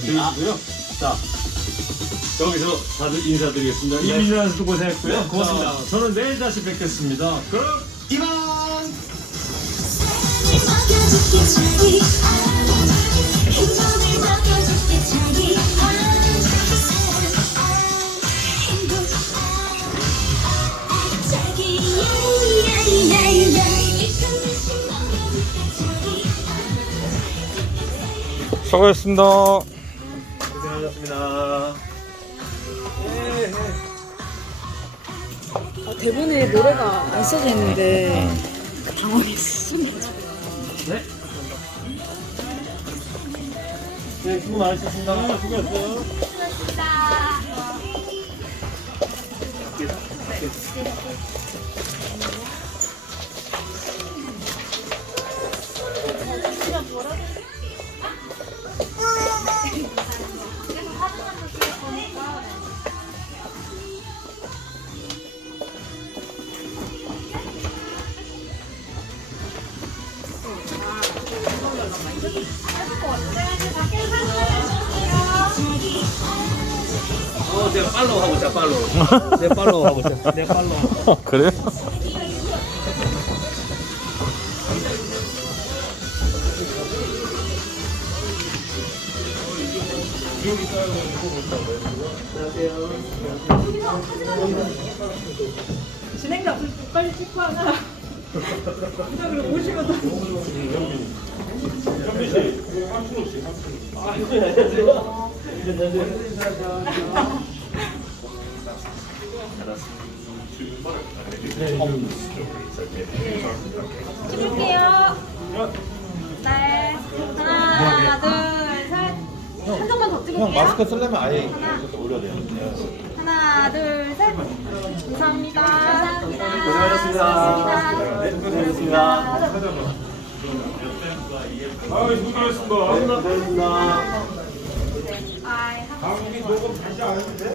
드리시고요. 자, 여기서 다들 인사드리겠습니다. 네. 이민준 선수 고생했고요. 고맙습니다. 자, 저는 내일 다시 뵙겠습니다. 그럼 이만. 수고하셨습니다. 고생하셨습니다. 아, 대본에 노래가 안 써져 있는데 당황했어. 네. 네, 수고 많으셨습니다. 수고하셨어요. 어, 팔로우 하고 있자, 팔로우. 내 팔로우 하고 있자. 내 팔로우. 그래요? 진행자 빨리 체크하자. 그럼 오시면 또. 찍을게요. 네. 하나, 둘, 셋. 한 장만 더 찍을게요. 형 마스크 쓰려면 아예 올려야 돼요. 하나, 둘, 셋. 감사합니다. 감사합니다. 고생하셨습니다. 네, 고생하셨습니다. 아유, 수고하셨습니다. 고생하셨습니다. 아이,